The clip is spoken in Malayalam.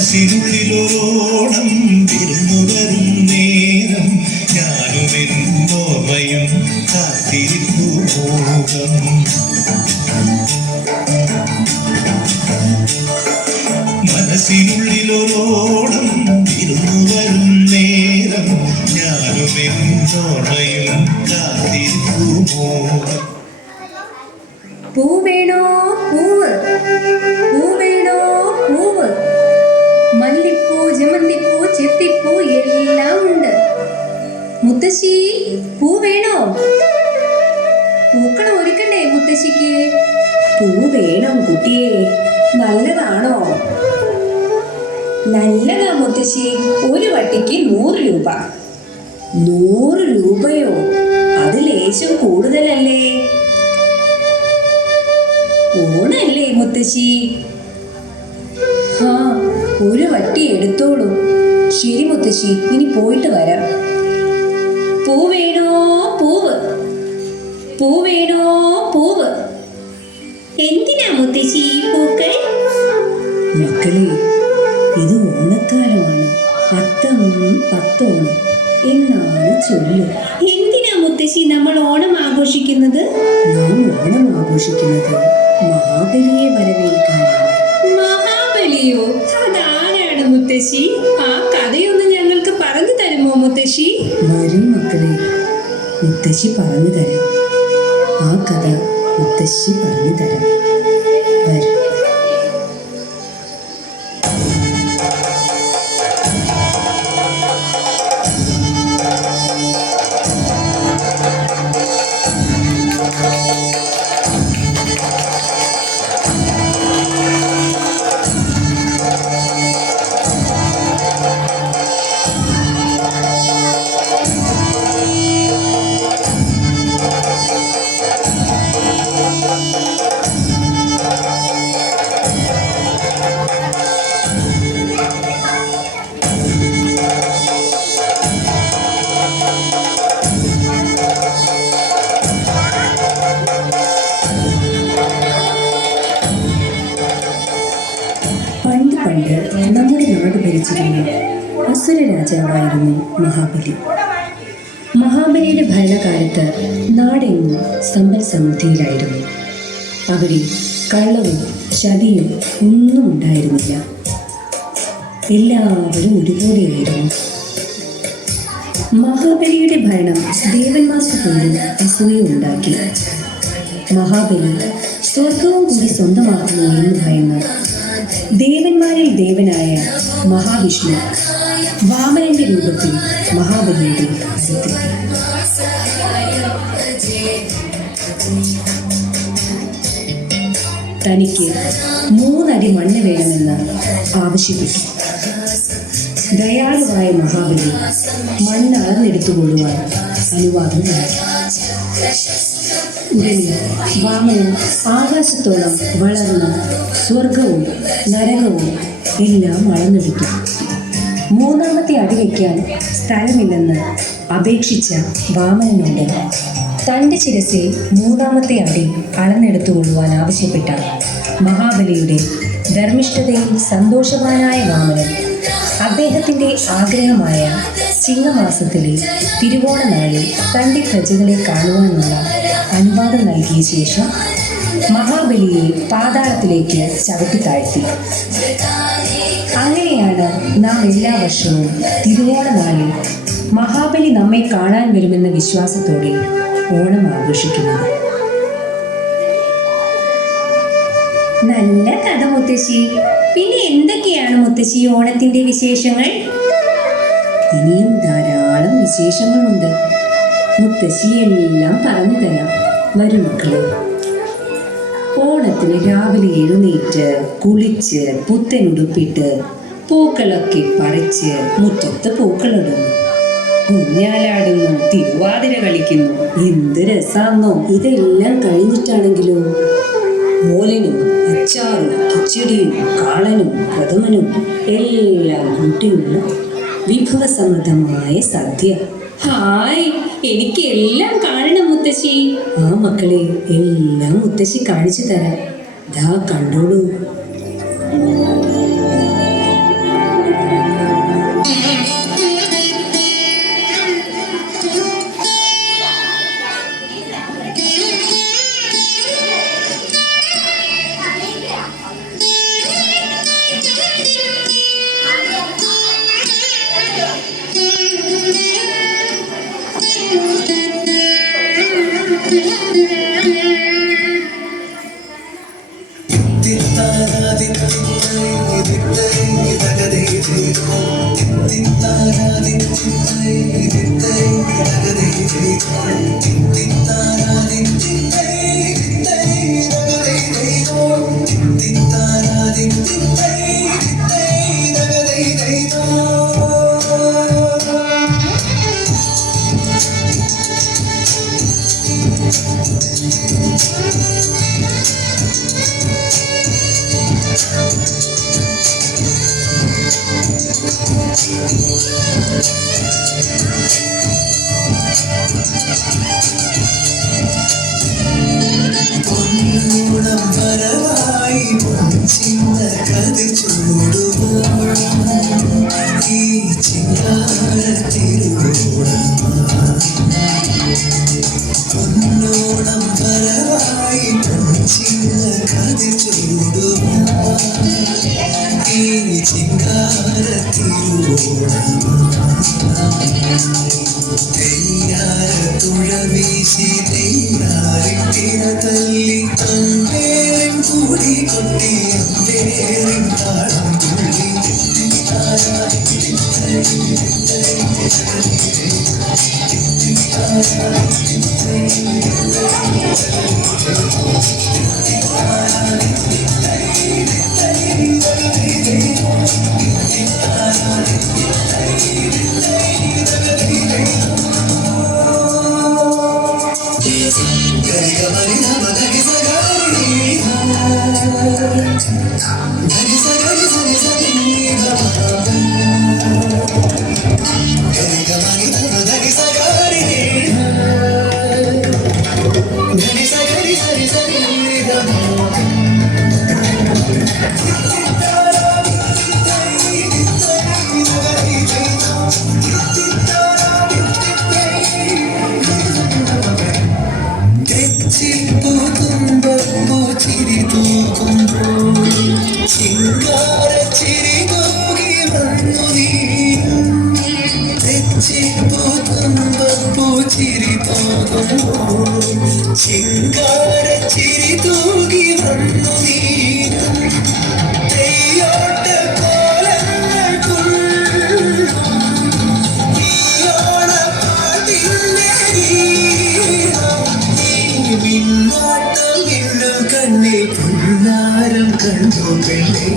മനസ്സിനുള്ളിലോണം വിരുന്നുവരും നേരം ഞാനുമെന്നോർമ്മയും കാത്തിരിപ്പു മോഹം. മനസ്സിനുള്ളിലോണം വിരുന്നുവരും നേരം ഞാനുമെന്നോർമ്മയും കാത്തിരിപ്പു മോഹം. പൂ വേണോ പൂവ്, പൂ വേണോ പൂവ്, മല്ലിപ്പൂ ജമന്തിപ്പൂ ചെത്തിപ്പൂ എല്ലാം ഉണ്ട്. മുത്തശ്ശി പൂ വേണോ? പൂക്കളം ഒരുക്കണ്ടേ മുത്തശ്ശിക്ക്? പൂ വേണം കുട്ടിയെ. നല്ലതാണോ? നല്ലതാ മുത്തശ്ശി. ഒരു വട്ടിക്ക് 100 രൂപ. 100 രൂപയോ? അത് ലേശം കൂടുതലല്ലേ? ഓണല്ലേ മുത്തശ്ശി? ആ, ഒരു വട്ടി എടുത്തോളൂ. ശരി മുത്തശ്ശി, ഇനി പോയിട്ട് വരാം. പൂ വേണോ പൂവ്, പൂ വേണോ പൂവ്. എന്തിനാ മുത്തശ്ശി ഈ പൂക്കൾ? മക്കളെ, ഇത് ഓണക്കാലമാണ്. അത്തം പത്തോണം എന്നാണ് ചൊല്ല്. എന്തിനാ മുത്തശ്ശി നമ്മൾ ഓണം ആഘോഷിക്കുന്നത്? നാം ഓണം ആഘോഷിക്കുന്നത് മഹാബലിയെ വരവേൽക്കാനാണ്. മഹാബലിയോ? അതാരാണ് മുത്തശ്ശി? ആ കഥയൊന്ന് ഞങ്ങൾക്ക് പറഞ്ഞു തരുമോ മുത്തശ്ശി? വരും മക്കളെ, മുത്തശ്ശി പറഞ്ഞു തരാം. ആ കഥ മുത്തശ്ശി പറഞ്ഞു തരാം. വരും. പണ്ട് നമ്മുടെ നാട് ഭരിച്ചിരുന്ന അസുര രാജാവായിരുന്നു മഹാബലി. മഹാബലിയുടെ ഭരണകാലത്ത് നാടെങ്ങും സമ്പൽ സമൃദ്ധിയിലായിരുന്നു. അവിടെ കള്ളവും ചതിയും ഒന്നും ഉണ്ടായിരുന്നില്ല. എല്ലാവരും ഒരുപോലെയായിരുന്നു. മഹാബലിയുടെ ഭരണം ദേവന്മാർക്ക് പോലും അസൂയുണ്ടാക്കി. മഹാബലി സ്വർഗവും കൂടി സ്വന്തമാക്കുന്നു എന്ന് ഭയന്ന് ദേവന്മാരിൽ ദേവനായ മഹാവിഷ്ണു വാമനന്റെ രൂപത്തിൽ മഹാബലിയുടെ അടുത്തെത്തി. തനിക്ക് 3 അടി മണ്ണ് വേണമെന്ന് ആവശ്യപ്പെട്ടു. ദയാളുവായ മഹാബലി മണ്ണ് അളന്നെടുത്തുകൊള്ളുവാൻ അനുവാദം നൽകി. ഉടനെ വാമനൻ ആകാശത്തോളം വളർന്ന് സ്വർഗവും നരകവും എല്ലാം അളന്നെടുത്തു. 3ാമത്തെ അടി വയ്ക്കാൻ സ്ഥലമില്ലെന്ന് അപേക്ഷിച്ച വാമനനോട് തൻ്റെ ശിരസിൽ 3ാമത്തെ അടി അളന്നെടുത്തുകൊള്ളുവാൻ ആവശ്യപ്പെട്ട മഹാബലിയുടെ ധർമ്മിഷ്ഠതയിൽ സന്തോഷവാനായ വാമനൻ അദ്ദേഹത്തിൻ്റെ ആഗ്രഹമായ ചിങ്ങമാസത്തിലെ തിരുവോണ നാളിൽ തൻ്റെ പ്രജകളെ കാണുവാനുള്ള അനുവാദം നൽകിയ ശേഷം മഹാബലിയെ പാതാളത്തിലേക്ക് ചവിട്ടിത്താഴ്ത്തി. അങ്ങനെയാണ് നാം എല്ലാ വർഷവും തിരുവോണ നാളിൽ മഹാബലി നമ്മെ കാണാൻ വരുമെന്ന വിശ്വാസത്തോടെ ഓണം ആഘോഷിക്കുന്നത്. നല്ല കഥ മുത്തശ്ശി. പിന്നെ എന്തൊക്കെയാണ് മുത്തശ്ശി ഓണത്തിന്റെ വിശേഷങ്ങൾ? ഇനിയും ധാരാളം വിശേഷങ്ങളുണ്ട്. മുത്തശ്ശി എല്ലാം പറഞ്ഞു തരാം. വരും മക്കളെ. ഓണത്തിന് രാവിലെ എഴുന്നേറ്റ് കുളിച്ച് പുത്തനുടുപ്പിട്ട് പൂക്കളൊക്കെ പറിച്ച് മുറ്റത്ത് പൂക്കളിടുന്നു, ഊഞ്ഞാലാടുന്നു, തിരുവാതിര കളിക്കുന്നു. എന്ത് രസാന്നോ! ഇതെല്ലാം കഴിഞ്ഞിട്ടാണെങ്കിലോ ഓലനും അച്ചാറും കിച്ചടിയും കാളനും പ്രഥമനും എല്ലാം കൂട്ടിയുള്ള വിഭവസമൃദ്ധമായ സദ്യ. ഹായ്, എനിക്ക് എല്ലാം കാണണം മുത്തശ്ശി. ആ മക്കളെ, എല്ലാം മുത്തശ്ശി കാണിച്ചു തരാം. ദാ കണ്ടോളൂ. പൊന്നോണം വരവായി ചിന്ന കതിർ ചൂടുവാൻ ഈ ചിങ്കാരത്തിലൂടെ പൊന്നോണം വരവായി ചിന്ന കതിർ ചൂടുവാൻ ഈ ചിങ്കാരത്തിലൂടെ തുഴ വീശി നെയ്യാറിട്ടിര തല്ലി അമ്പേരും കൂടി കൊട്ടി അമ്പേരും താളം തുള്ളി ചിങ്കാരച്ചിരി തൂകി വന്നു നീ തെയ്യോട്ട കോലങ്ങൾ മിന്നോട്ടം ഇന്നു കണ്ണിൽ പുന്നാരം കണ്ടു പെണ്ണേ